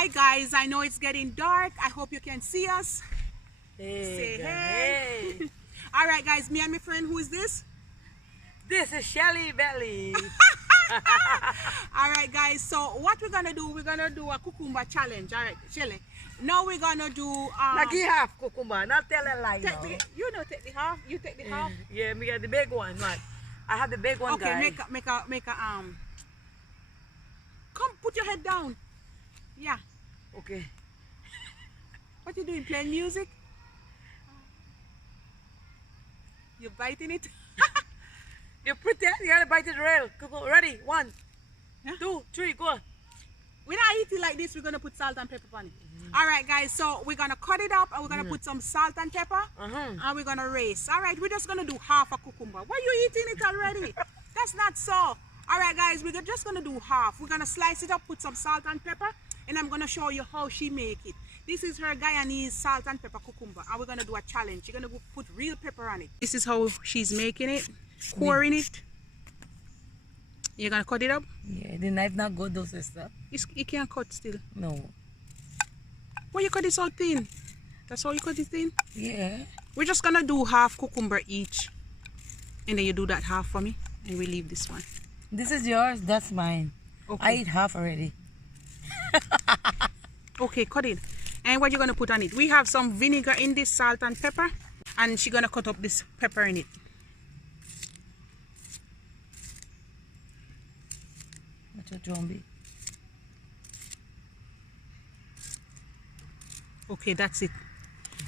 Hi guys, I know it's getting dark. I hope you can see us. Hey, Say girl, hey. hey. All right guys, me and my friend, who is this? This is Shelly Belly. All right guys, so what we're gonna do, we're gonna do a cucumber challenge. All right, Shelly. Now we're gonna do Now give half cucumber, not tell a lie now. take the half, you take the half. Yeah, me get the big one, man. I have the big one, Okay, guys. make a come put your head down. Yeah. Okay. What you doing? Playing music? You biting it? You pretend you gotta bite it real. Go, ready? 1, Yeah. 2, 3, go. We're not eating like this. We're gonna put salt and pepper on it. All right, guys. So we're gonna cut it up and we're gonna put some salt and pepper, and we're gonna race. All right, we're just gonna do half a cucumber. Why are you eating it already? That's not so. All right, guys. We're just gonna do half. We're gonna slice it up, put some salt and pepper, and I'm gonna show you how she make it. This is her Guyanese salt and pepper cucumber, and we're gonna do a challenge. You're gonna put real pepper on it. This is how she's making it, pouring it. You're gonna cut it up. Yeah, the knife not good though, sister. You can't cut still. No. Why you cut it so thin? That's how you cut it thin? Yeah. We're just gonna do half cucumber each. And then you do that half for me. And we leave this one. This is yours, that's mine. Okay. I eat half already. Okay, cut it. And what you're gonna put on it? We have some vinegar in this, salt and pepper. And she's gonna cut up this pepper in it. What's your zombie? Okay, that's it.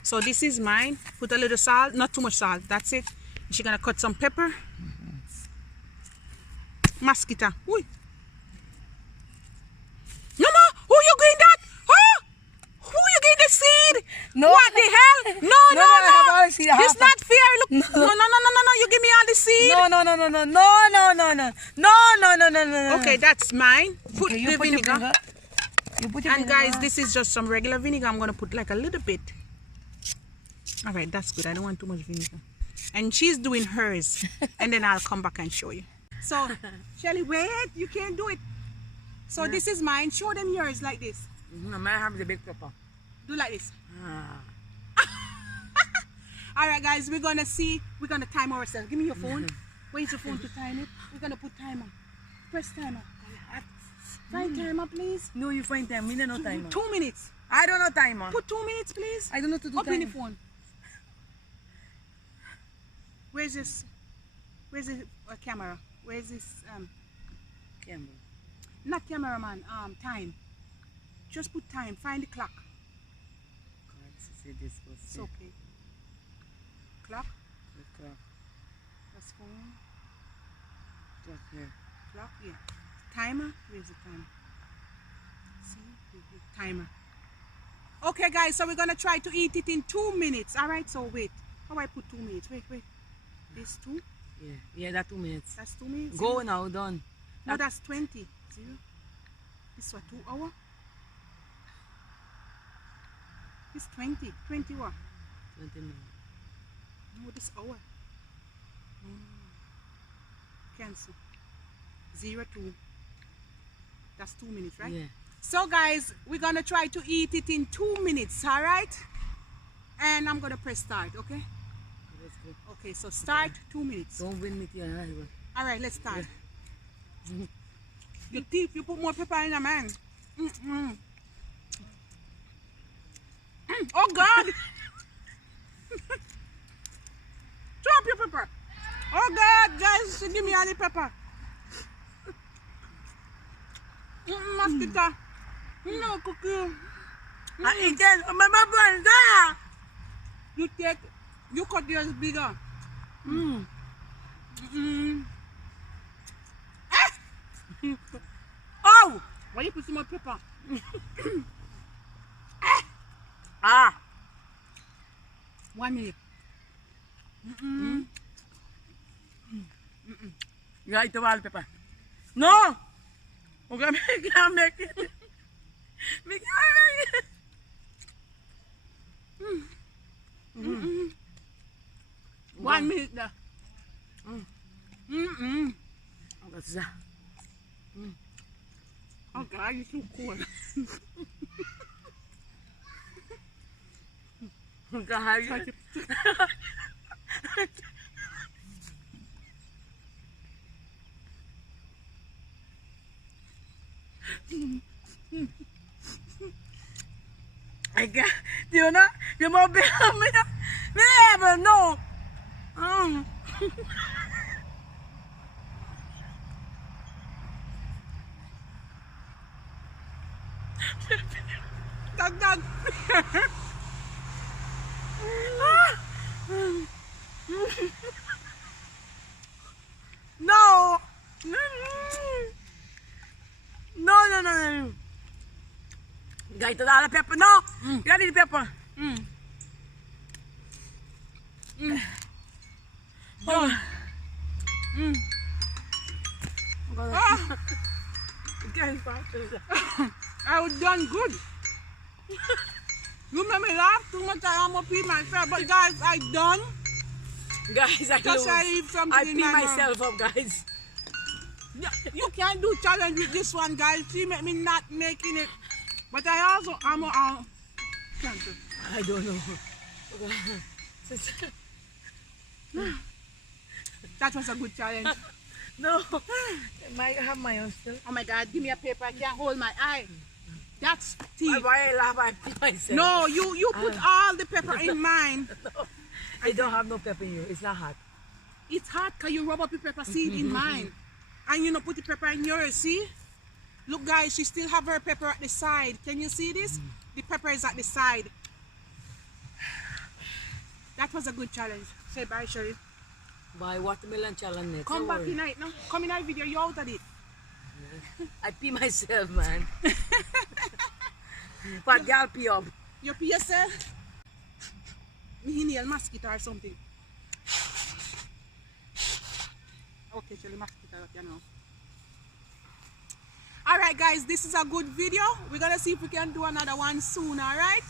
So this is mine. Put a little salt, not too much salt. That's it. She's gonna cut some pepper. Mosquito. Uy. Mama, who you getting that? Huh? Who you getting the seed? No. What the hell? No. I have all the seed. It's not fair. Look. No. You give me all the seed. No. Okay, that's mine. Put Okay, the put your vinegar. finger. You put your And finger guys, on. this is just some regular vinegar. I'm gonna put like a little bit. All right, that's good. I don't want too much vinegar. And she's doing hers, and then I'll come back and show you. So, Shelly, wait, you can't do it. So this is mine. Show them yours like this. I might have the big pepper. Do like this. Ah. All right, guys, we're gonna see. We're gonna time ourselves. Give me your phone. Where's your phone to time it? We're gonna put timer. Press timer. Find timer, please. No, you find time. We don't know timer. 2 minutes. I don't know timer. Put 2 minutes, please. I don't know to do Open time. the phone. Where's this? Where's the camera? Where's this Camera. not cameraman, time. Just put time. Find the clock. It's okay. Clock. The clock. That's phone. Clock here. Clock, yeah. Timer. Where's the timer? See? Timer. Okay guys, so we're gonna try to eat it in 2 minutes. Alright, so wait. How I put 2 minutes? Wait. This 2? Yeah, that's 2 minutes. That's 2 minutes? Go now, done. No, that's 20. See? This what, 2 hours? This 20. 20 what? 20 minutes. No, this hour. Cancel. 0 2. That's 2 minutes, right? Yeah. So guys, we're gonna try to eat it in 2 minutes, alright? And I'm gonna press start, okay? Let's go. Okay, so start 2 minutes. Don't win me to your husband. Alright, let's start. Your teeth, you put more pepper in a man. Oh God! Drop your pepper. Oh God, guys, give me all the pepper. Mosquito. No cookie. I eat it. My brother there. You cut yours bigger. Oh! Why you put some more pepper? Ah. 1 minute. You like the wallpaper? No! Okay, we can't make it. We can't make it. 1 minute now. What's that? Oh God, you're too cold. Guys. I can't. You know? You must be me. Me never know. Dag. No. No. Guys, ito na pepper. No. Yan the pepper. Oh. I was done good. You made me laugh too much. I almost pee myself. But guys, I done. Guys, Just I leave something I in pee my mouth. myself up, guys. You can't do challenge with this one, guys. She made me not making it. But I also, cancel. I don't know. That was a good challenge. No. I have my own still. Oh my God, give me a paper. I can't hold my eye. That's teeth. Why I laugh? I pee myself. No, you put all the pepper in mine. No. I don't have no pepper in you. It's not hot. It's hot because you rub up the pepper seed in mine. And you know, put the pepper in yours, see? Look guys, she still have her pepper at the side. Can you see this? The pepper is at the side. That was a good challenge. Say bye, Sherry. Bye, watermelon challenge next. Come back tonight, no? Come in our video, you out of it. I pee myself, man. But y'all pee up. You pee yourself? Me inhale mosquito or something. Okay, Shelly, mosquito, you know. Alright guys, this is a good video. We're gonna see if we can do another one soon, alright?